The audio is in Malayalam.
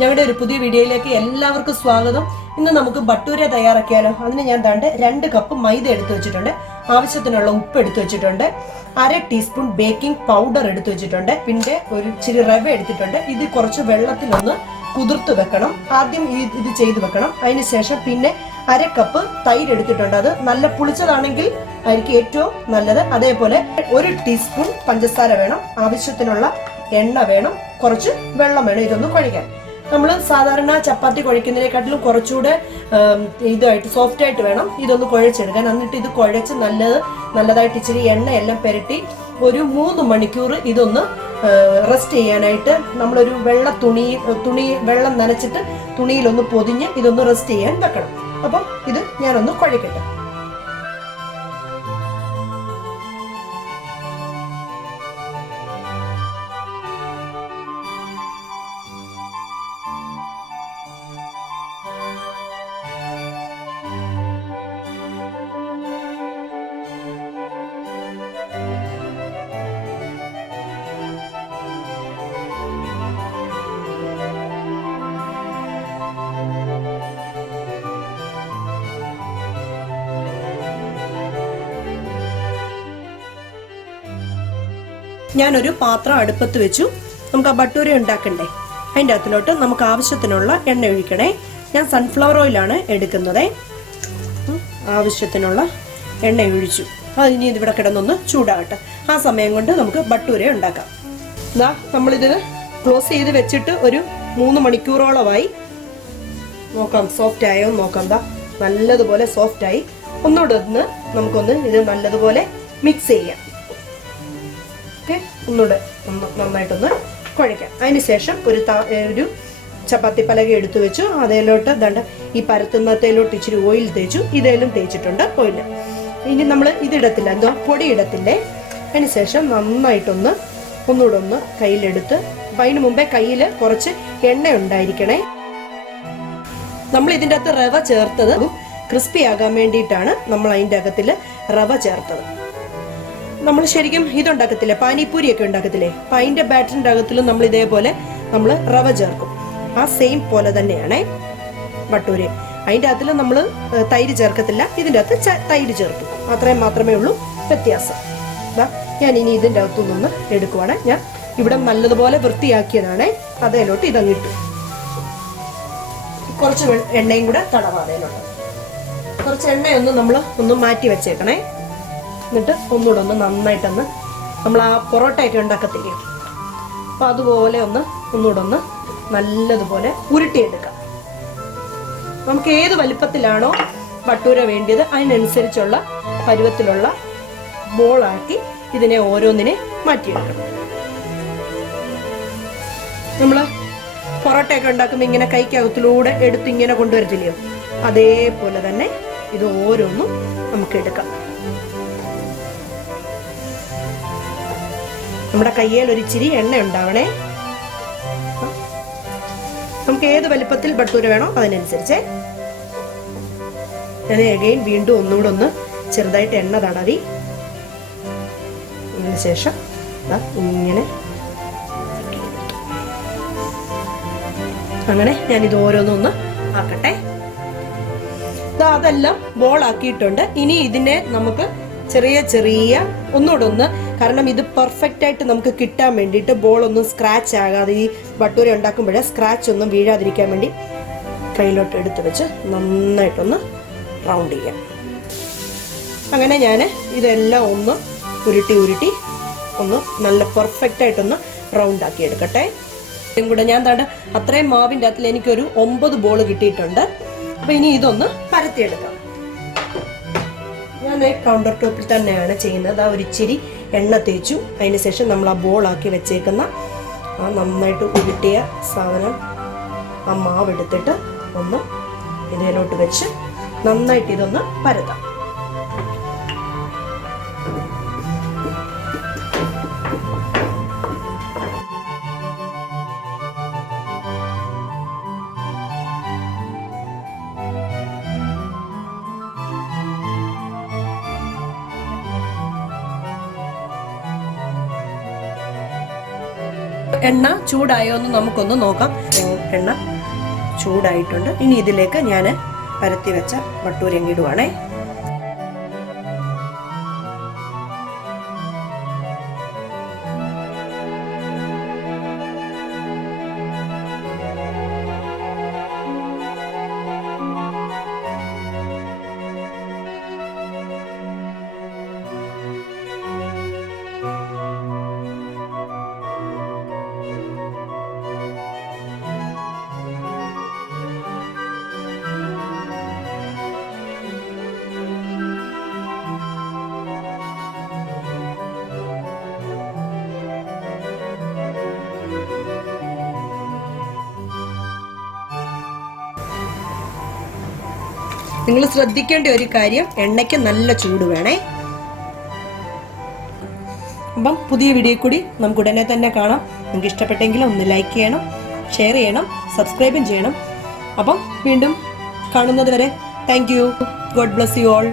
ഞങ്ങളുടെ ഒരു പുതിയ വീഡിയോയിലേക്ക് എല്ലാവർക്കും സ്വാഗതം. ഇന്ന് നമുക്ക് ബട്ടൂര തയ്യാറാക്കിയാലോ. അതിന് ഞാൻ 2 കപ്പ് മൈദ എടുത്തു വെച്ചിട്ടുണ്ട്, ആവശ്യത്തിനുള്ള ഉപ്പ് എടുത്തു വെച്ചിട്ടുണ്ട്, 1/2 ടീസ്പൂൺ ബേക്കിംഗ് പൗഡർ എടുത്തു വെച്ചിട്ടുണ്ട്, പിന്നെ ഒരു ഇച്ചിരി റവ എടുത്തിട്ടുണ്ട്. ഇത് കുറച്ച് വെള്ളത്തിലൊന്ന് കുതിർത്ത് വെക്കണം. ആദ്യം ഇത് ചെയ്ത് വെക്കണം. അതിനുശേഷം പിന്നെ 1/2 കപ്പ് തൈര് എടുത്തിട്ടുണ്ട്. അത് നല്ല പുളിച്ചതാണെങ്കിൽ ആയിരിക്കും ഏറ്റവും നല്ലത്. അതേപോലെ 1 ടീസ്പൂൺ പഞ്ചസാര വേണം, ആവശ്യത്തിനുള്ള എണ്ണ വേണം, കുറച്ച് വെള്ളം വേണം ഇതൊന്ന് കുഴയ്ക്കാൻ. നമ്മൾ സാധാരണ ചപ്പാത്തി കുഴയ്ക്കുന്നതിനെക്കാട്ടിലും കുറച്ചുകൂടെ ഇതായിട്ട് സോഫ്റ്റ് ആയിട്ട് വേണം ഇതൊന്ന് കുഴച്ചെടുക്കാൻ. എന്നിട്ട് ഇത് കുഴച്ച് നല്ലതായിട്ട് ഇച്ചിരി എണ്ണയെല്ലാം പുരട്ടി ഒരു 3 മണിക്കൂർ ഇതൊന്ന് റെസ്റ്റ് ചെയ്യാനായിട്ട് നമ്മളൊരു വെള്ളം നനച്ചിട്ട് തുണിയിലൊന്ന് പൊതിഞ്ഞ് ഇതൊന്ന് റെസ്റ്റ് ചെയ്യാൻ വെക്കണം. അപ്പം ഇത് ഞാനൊന്ന് കുഴക്കട്ടെ. ഞാനൊരു പാത്രം അടുപ്പത്ത് വെച്ചു. നമുക്ക് ആ ബട്ടൂര ഉണ്ടാക്കണ്ടേ, അതിൻ്റെ അകത്തിലോട്ട് നമുക്ക് ആവശ്യത്തിനുള്ള എണ്ണ ഒഴിക്കണേ. ഞാൻ സൺഫ്ലവർ ഓയിലാണ് എടുക്കുന്നത്. ആവശ്യത്തിനുള്ള എണ്ണ ഒഴിച്ചു. അതിനി ഇതിവിടെ കിടന്നൊന്ന് ചൂടാകട്ടെ. ആ സമയം കൊണ്ട് നമുക്ക് ബട്ടൂര ഉണ്ടാക്കാം. ഇതാ നമ്മളിത് ക്ലോസ് ചെയ്ത് വെച്ചിട്ട് ഒരു 3 മണിക്കൂറോളമായി. നോക്കാം സോഫ്റ്റ് ആയോ നോക്കാം. ദാ നല്ലതുപോലെ സോഫ്റ്റായി. ഒന്നുകൂടെ നമുക്കൊന്ന് ഇത് നല്ലതുപോലെ മിക്സ് ചെയ്യാം. ഒന്നുകൂടെ നന്നായിട്ടൊന്ന് കുഴയ്ക്കാം. അതിനുശേഷം ഒരു ചപ്പാത്തി പലക എടുത്തു വെച്ചു. അതിലോട്ട് ഈ പരത്തുന്നത്തേലോട്ട് ഇച്ചിരി ഓയിൽ തേച്ചു. ഇതേലും തേച്ചിട്ടുണ്ട് ഓയിൽ. ഇനി നമ്മൾ ഇതിടത്തില്ല, പൊടി ഇടത്തില്ലേ. അതിനുശേഷം ഒന്നുകൂടെ ഒന്ന് കയ്യിലെടുത്ത്, അതിന് മുമ്പേ കയ്യിൽ കുറച്ച് എണ്ണ ഉണ്ടായിരിക്കണേ. നമ്മൾ ഇതിൻ്റെ അകത്ത് റവ ചേർത്തത് ക്രിസ്പി ആകാൻ വേണ്ടിയിട്ടാണ് നമ്മൾ അതിൻ്റെ അകത്തിൽ റവ ചേർത്തത്. നമ്മൾ ശരിക്കും ഇതുണ്ടാക്കത്തില്ലേ, പാനിപ്പൂരിയൊക്കെ ഉണ്ടാക്കത്തില്ലേ, അപ്പം അതിൻ്റെ ബാറ്ററിൻ്റെ അകത്തിലും നമ്മൾ ഇതേപോലെ നമ്മൾ റവ ചേർക്കും. ആ സെയിം പോലെ തന്നെയാണേ ബട്ടൂര. അതിൻ്റെ അകത്തിൽ നമ്മൾ തൈര് ചേർക്കത്തില്ല, ഇതിൻ്റെ അകത്ത് തൈര് ചേർക്കും. അത്രയും മാത്രമേ ഉള്ളൂ വ്യത്യാസം. ഞാൻ ഇനി ഇതിൻ്റെ അകത്തുനിന്ന് എടുക്കുവാണ്. ഞാൻ ഇവിടെ നല്ലതുപോലെ വൃത്തിയാക്കിയതാണേ. അതേലോട്ട് ഇതങ്ങിട്ടു. കുറച്ച് എണ്ണയും കൂടെ തടവാം അതേലോട്ട്. കുറച്ച് എണ്ണയൊന്ന് ഒന്ന് മാറ്റി വെച്ചേക്കണേ. എന്നിട്ട് ഒന്നുകൂടെ നന്നായിട്ടൊന്ന് നമ്മൾ ആ പൊറോട്ടയൊക്കെ ഉണ്ടാക്കത്തില്ലേ, അപ്പം അതുപോലെ ഒന്നുകൂടെ നല്ലതുപോലെ ഉരുട്ടിയെടുക്കാം. നമുക്ക് ഏത് വലിപ്പത്തിലാണോ ബട്ടൂര വേണ്ടിയത് അതിനനുസരിച്ചുള്ള പരുവത്തിലുള്ള ബോളാക്കി ഇതിനെ ഓരോന്നിനെ മാറ്റിയെടുക്കണം. നമ്മൾ പൊറോട്ടയൊക്കെ ഉണ്ടാക്കുമ്പോൾ ഇങ്ങനെ കൈക്കകത്തിലൂടെ എടുത്ത് ഇങ്ങനെ കൊണ്ടുവരത്തില്ലയോ, അതേപോലെ തന്നെ ഇത് ഓരോന്നും നമുക്ക് എടുക്കാം. നമ്മുടെ കയ്യിൽ ഒരിച്ചിരി എണ്ണ ഉണ്ടാവണേ. നമുക്ക് ഏത് വലിപ്പത്തിൽ ബട്ടൂര വേണോ അതിനനുസരിച്ച്. ഞാൻ അഗൈൻ വീണ്ടും ഒന്നുകൂടെ ചെറുതായിട്ട് എണ്ണ തടവി. അതിനുശേഷം ഇങ്ങനെ അങ്ങനെ ഞാൻ ഇത് ഓരോന്നൊന്ന് ആക്കട്ടെ. അതെല്ലാം ബോൾ ആക്കിയിട്ടുണ്ട്. ഇനി ഇതിനെ നമുക്ക് ചെറിയ ഒന്നുകൂടെ കാരണം ഇത് പെർഫെക്റ്റ് ആയിട്ട് നമുക്ക് കിട്ടാൻ വേണ്ടിയിട്ട് ബോളൊന്നും സ്ക്രാച്ച് ആകാതെ, ഈ ബട്ടൂര ഉണ്ടാക്കുമ്പോഴേ സ്ക്രാച്ച് ഒന്നും വീഴാതിരിക്കാൻ വേണ്ടി കയ്യിലോട്ട് എടുത്ത് വെച്ച് നന്നായിട്ടൊന്ന് റൗണ്ട് ചെയ്യാം. അങ്ങനെ ഞാൻ ഇതെല്ലാം ഉരുട്ടി നല്ല പെർഫെക്റ്റ് ആയിട്ടൊന്ന് റൗണ്ട് ആക്കി എടുക്കട്ടെ. ഇതും കൂടെ ഞാൻ അത്രയും മാവിൻ്റെ അകത്തിൽ എനിക്കൊരു 9 ബോൾ കിട്ടിയിട്ടുണ്ട്. അപ്പം ഇനി ഇതൊന്ന് പരത്തിയെടുക്കാം. ഞാൻ കൗണ്ടർ ടോപ്പിൽ തന്നെയാണ് ചെയ്യുന്നത്. ആ ഒരിച്ചിരി എണ്ണ തേച്ചു. അതിന് ശേഷം നമ്മൾ ആ ബോളാക്കി വെച്ചേക്കുന്ന ആ നന്നായിട്ട് ഉരുട്ടിയ സാധനം, ആ മാവ് എടുത്തിട്ട് ഇതിലോട്ട് വെച്ച് നന്നായിട്ട് ഇതൊന്ന് പരത്താം. എണ്ണ ചൂടായോ എന്ന് നമുക്കൊന്ന് നോക്കാം. എണ്ണ ചൂടായിട്ടുണ്ട്. ഇനി ഇതിലേക്ക് ഞാൻ പരത്തി വെച്ച ബട്ടൂര ഇടുവാണേ. നിങ്ങൾ ശ്രദ്ധിക്കേണ്ട ഒരു കാര്യം, എണ്ണയ്ക്ക് നല്ല ചൂട് വേണേ. അപ്പം പുതിയ വീഡിയോ കൂടി നമുക്ക് ഉടനെ തന്നെ കാണാം. നിങ്ങൾക്ക് ഇഷ്ടപ്പെട്ടെങ്കിൽ ഒന്ന് ലൈക്ക് ചെയ്യണം, ഷെയർ ചെയ്യണം, സബ്സ്ക്രൈബും ചെയ്യണം. അപ്പം വീണ്ടും കാണുന്നത് വരെ thank you. God bless you all.